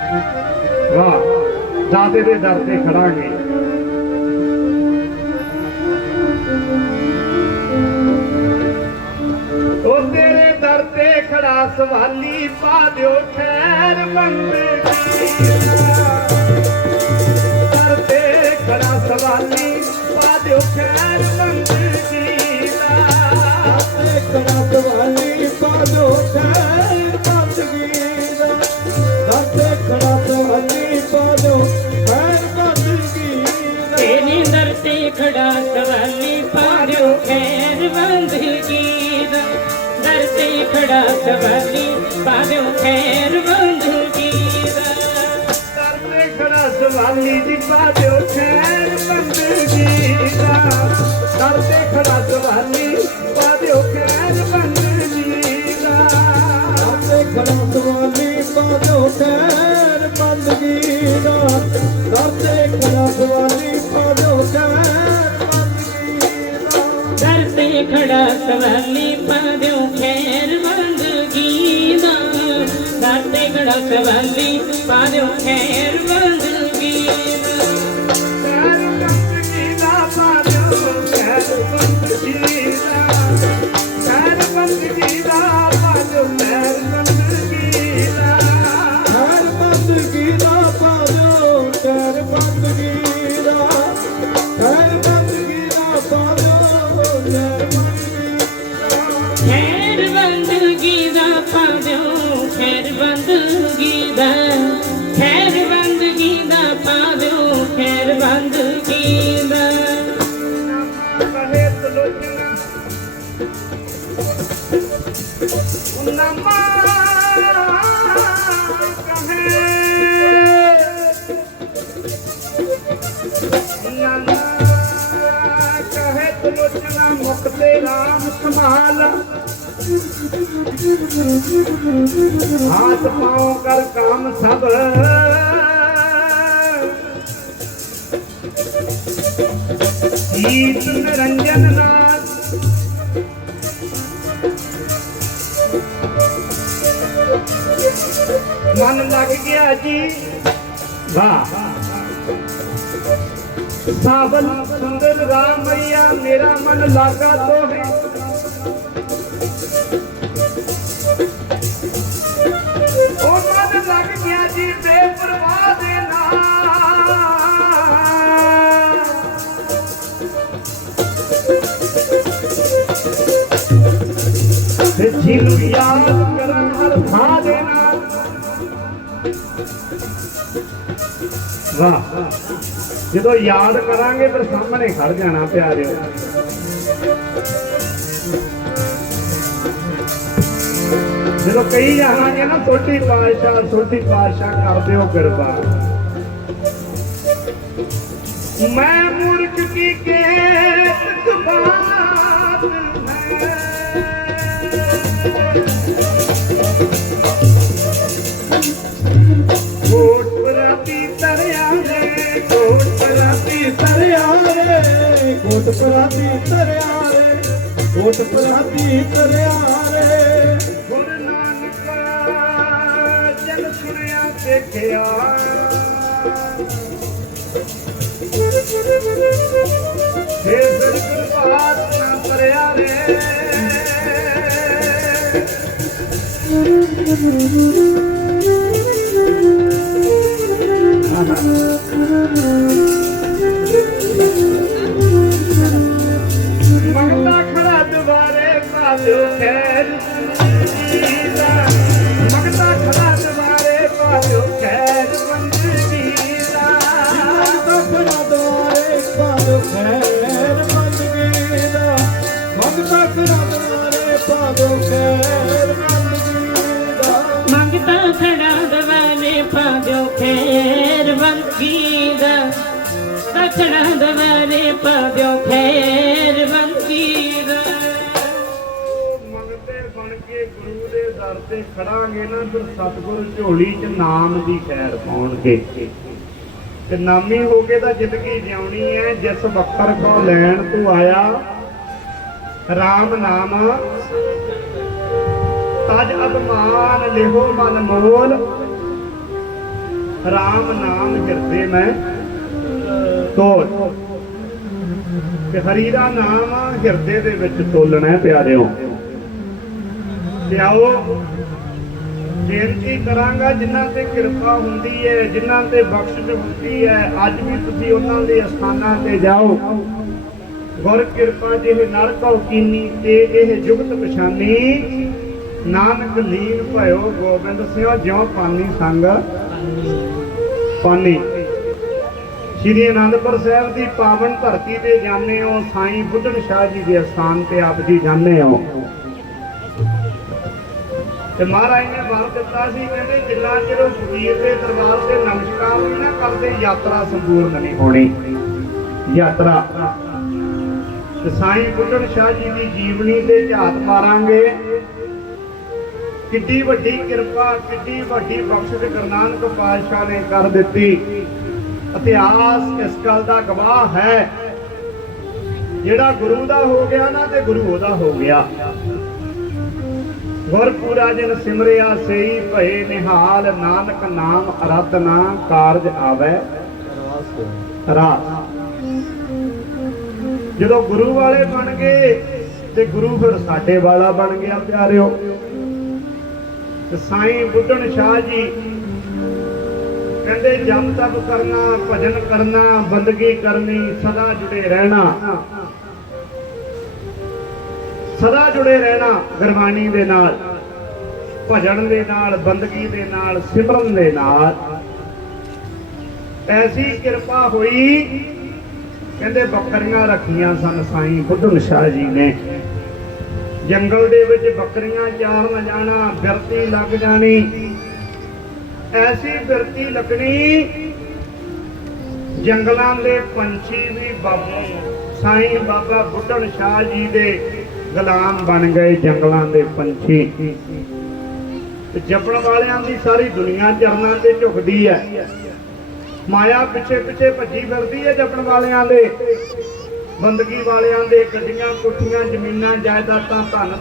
ਵਾਹ ਦਾਦੇ ਦੇ ਦਰ ਤੇ ਖੜਾਂਗੇ। ਉਹ ਤੇਰੇ ਦਰ ਤੇ ਖੜਾ ਸਵਾਲੀ ਪਾ ਦਿਓ ਖੈਰ ਬੰਦਗੀ ਦਰ ਤੇ ਖੜਾ ਸਵਾਲੀ ਪਾ ਦਿਓ ਖੈਰ ਤੇ ਖੜਾ ਸਵਾਲੀ ਪਾਰਿਓ ਖੈਰ ਬੰਦਗੀ ਦਾ ਦਰ ਤੇ ਖੜਾ ਸਵਾਲੀ ਦੀ ਪਾ ਦਿਓ ਖੈਰ। ਬੰਦਗੀ ਦਾ ਦਰ ਤੇ ਖੜਾ ਸਵਾਲੀ ਪਾ ਦਿਓ ਖੈਰ ਬੰਦਗੀ ਦਾ ਦਾਤੇ ਕੜਾ ਦਵਾਲੀ ਪਾਦੋ ਸ਼ਹਿਰ ਬੰਦਗੀ ਦਾ ਦਾਤੇ ਕੜਾ ਦਵਾਲੀ ਪਾਦੋ ਸ਼ਹਿਰ ਬੰਦਗੀ ਦਾ ਦਰ ਤੇ ਖੜਾ ਸਵਾਲੀ ਨਮਾ ਕਹੇ ਨਮਾ ਕਹੇ ਤਲੋਚਨਾ ਮੁਕਤੇ ਰਾਮ ਸੰਭਾਲ ਹਾਥ ਪਾਉ ਕਰ ਕਾਮ ਸਭ ਗੀਤ ਨਿਰੰਜਨ ਨਾਥ ਮਨ ਲੱਗ ਗਿਆ ਜੀ। ਵਾਹ। ਸਾਵਲ ਸੁੰਦਰ ਰਾਮ ਮਈਆ ਮੇਰਾ ਮਨ ਲਾਗਾ ਤੋ ਹੈ ਉਹ ਮਨ ਲੱਗ ਗਿਆ ਜੀ ਬੇਪਰਵਾਹ ਦੇ ਨਾਲ। ਤੇ ਜਿਹਨੂੰ ਯਾਦ ਕਰਾਂ ਹਰ ਵਾਹ ਜਦੋਂ ਯਾਦ ਕਰਾਂਗੇ ਫਿਰ ਸਾਹਮਣੇ ਖੜ ਜਾਣਾ ਪਿਆਰਿਓ। ਜਦੋਂ ਕਈ ਜਾਵਾਂਗੇ ਨਾ ਛੋਟੀ ਪਾਤਸ਼ਾਹ ਛੋਟੀ ਪਾਤਸ਼ਾਹ ਕਰ ਦਿਓ ਕਿਰਪਾ। ਮੈਂ ਮੂਰਖ ਕੀ ਕਹਿਤ ਬਾਤ ਤਰਿਆ ਰੇ। ਗੁਰੂ ਨਾਨਕ ਜਨ ਸੁਣਿਆ ਦੇਖਿਆ। ਹੇ ਬਿਲਕੁਲ ਬਾਤ ਨਾ ਪਰਿਆ ਰੇ। ਮੰਗਦਾ ਖੜਾ ਦੁਬਾਰੇ ਪਾਲੋ ਖੈਰ ਜੀਦਾ ਮੰਗਦਾ ਖੜਾ ਦੁਬਾਰੇ ਪਾਲੋ ਖੈਰ ਬੰਦਗੀ ਦਾ। ਤਖੜਾ ਦੁਆਰੇ ਪਾਦੋ ਖੈਰ ਬੰਦਗੀ ਦਾ ਮੰਗ ਤਖੜਾ ਦੁਆਰੇ ਪਾਦੋ ਖੈਰ ਦੇ ਖੜਾਂਗੇ ਨਾ, ਫਿਰ ਸਤਿਗੁਰ ਝੋਲੀ 'ਚ ਨਾਮ ਦੀ ਖੈਰ ਪਾਉਣਗੇ। ਤੇ ਨਾਮੀ ਹੋ ਕੇ ਤਾਂ ਜ਼ਿੰਦਗੀ ਜਿਉਣੀ ਹੈ, ਜਿਸ ਵਕਰ ਕੋ ਲੈਣ ਤੂੰ ਆਇਆ RAM ਨਾਮ। ਤਜ ਅਭਮਾਨ ਲਿਹੋ ਮਨ ਮੋਲ RAM ਨਾਮ ਹਿਰਦੇ ਮੈਂ ਤੋਲ। ਤੇ ਹਰੀ ਦਾ ਨਾਮ ਹਿਰਦੇ ਦੇ ਵਿੱਚ ਤੋਲਣਾ ਪਿਆਰਿਓ। ਤੇ ਬੇਨਤੀ ਕਰਾਂਗਾ, ਜਿਨ੍ਹਾਂ ਤੇ ਕਿਰਪਾ ਹੁੰਦੀ ਹੈ, ਜਿਨ੍ਹਾਂ ਤੇ ਬਖਸ਼ਿਸ਼ ਹੁੰਦੀ ਹੈ, ਅੱਜ ਵੀ ਤੁਸੀਂ ਉਹਨਾਂ ਦੇ ਅਸਥਾਨਾਂ ਤੇ ਜਾਓ। ਗੁਰ ਕਿਰਪਾ ਜਿਹੇ ਨਰ ਕਉ ਕੀਨੀ ਤੇ ਇਹ ਜੁਗਤ ਪਛਾਨੀ। ਨਾਨਕ ਲੀਨ ਭਇਓ ਗੋਬਿੰਦ ਸਿਓ, ਜਿਉ ਪਾਨੀ ਸੰਗ ਪਾਨੀ। ਸ਼੍ਰੀ ਅਨੰਦਪੁਰ ਸਾਹਿਬ ਦੀ ਪਾਵਨ ਧਰਤੀ ਤੇ ਜਾਂਦੇ ਹੋ, ਸਾਈਂ ਬੁੱਢਣ ਸ਼ਾਹ ਜੀ ਦੇ ਅਸਥਾਨ ਤੇ ਆਪ ਜੀ ਜਾਂਦੇ ਹੋ। ਤੇ ਮਹਾਰਾਜ ਨੇ ਵਰ ਦਿੱਤਾ ਸੀ ਕਹਿੰਦੇ ਜਿੰਨਾ ਚਿਰ ਫਕੀਰ ਦੇ ਦਰਬਾਰ ਤੇ ਨਮਸਕਾਰ ਨਹੀਂ ਨਾ ਕਰਦੇ ਯਾਤਰਾ ਸੰਪੂਰਨ ਨਹੀਂ ਹੋਣੀ। ਯਾਤਰਾ। ਤੇ ਸਾਈਂ ਬੁੱਢਣ ਸ਼ਾਹ ਜੀ ਦੀ ਜੀਵਨੀ ਤੇ ਝਾਤ ਮਾਰਾਂਗੇ। ਕਿੱਡੀ ਵੱਡੀ ਕਿਰਪਾ, ਕਿੱਡੀ ਵੱਡੀ ਬਖਸ਼ਿਸ਼ ਗੁਰੂ ਨਾਨਕ ਪਾਤਸ਼ਾਹ ਨੇ ਕਰ ਦਿੱਤੀ। ਇਤਿਹਾਸ ਇਸ ਗੱਲ ਦਾ ਗਵਾਹ ਹੈ। ਜਿਹੜਾ ਗੁਰੂ ਦਾ ਹੋ ਗਿਆ ਨਾ, ਤੇ ਗੁਰੂ ਉਹਦਾ ਹੋ ਗਿਆ। ਗੁਰ ਪੂਰਾ ਜਨ ਸਿਮਰਿਆ ਸਈ ਭਏ ਨਿਹਾਲ, ਨਾਨਕ ਨਾਮ ਅਰਾਧਨਾ ਕਾਰਜ ਆਵੇ। ਰਾਸ। ਜਦੋਂ ਗੁਰੂ ਵਾਲੇ ਬਣ ਗਏ, ਤੇ ਗੁਰੂ ਫਿਰ ਸਾਡੇ ਵਾਲਾ ਬਣ ਗਿਆ ਪਿਆਰਿਓ। ਤੇ ਸਾਈਂ ਬੁੱਢਣ ਸ਼ਾਹ ਜੀ ਕਹਿੰਦੇ ਜਪ ਤਪ ਕਰਨਾ, ਭਜਨ ਕਰਨਾ, ਬੰਦਗੀ ਕਰਨੀ, ਸਦਾ ਜੁੜੇ ਰਹਿਣਾ। ਸਦਾ ਜੁੜੇ ਰਹਿਣਾ ਗੁਰਬਾਣੀ ਦੇ ਨਾਲ, ਭਜਨ ਦੇ ਨਾਲ, ਬੰਦਗੀ ਦੇ ਨਾਲ, ਸਿਮਰਨ ਦੇ ਨਾਲ। ਐਸੀ ਕਿਰਪਾ ਹੋਈ, ਕਹਿੰਦੇ ਬੱਕਰੀਆਂ ਰੱਖੀਆਂ ਸਨ ਸਾਈਂ ਬੁੱਢਨ ਸ਼ਾਹ ਜੀ ਨੇ। ਜੰਗਲ ਦੇ ਵਿੱਚ ਬੱਕਰੀਆਂ ਚਾਰਨ ਜਾਣਾ, ਬਿਰਤੀ ਲੱਗ ਜਾਣੀ। ਐਸੀ ਬਿਰਤੀ ਲੱਗਣੀ, ਜੰਗਲਾਂ ਦੇ ਪੰਛੀ ਵੀ ਬਾਬੂ, ਸਾਈਂ ਬਾਬਾ ਬੁੱਢਣ ਸ਼ਾਹ ਜੀ ਦੇ ਗੁਲਾਮ ਬਣ ਗਏ ਜੰਗਲਾਂ ਦੇ ਪੰਛੀ। ਤੇ ਜਪਣ ਵਾਲਿਆਂ ਦੀ ਸਾਰੀ ਦੁਨੀਆ ਚਰਨਾਂ ਤੇ ਝੁਕਦੀ ਹੈ। ਮਾਇਆ ਪਿੱਛੇ ਪਿੱਛੇ ਭੱਜੀ ਫਿਰਦੀ ਹੈ ਜਪਣ ਵਾਲਿਆਂ ਦੇ। ਬੰਦਗੀ ਵਾਲਿਆਂ ਦੇ ਗੱਡੀਆਂ, ਕੋਠੀਆਂ, ਜ਼ਮੀਨਾਂ, ਜਾਇਦਾਦਾਂ ਧਨ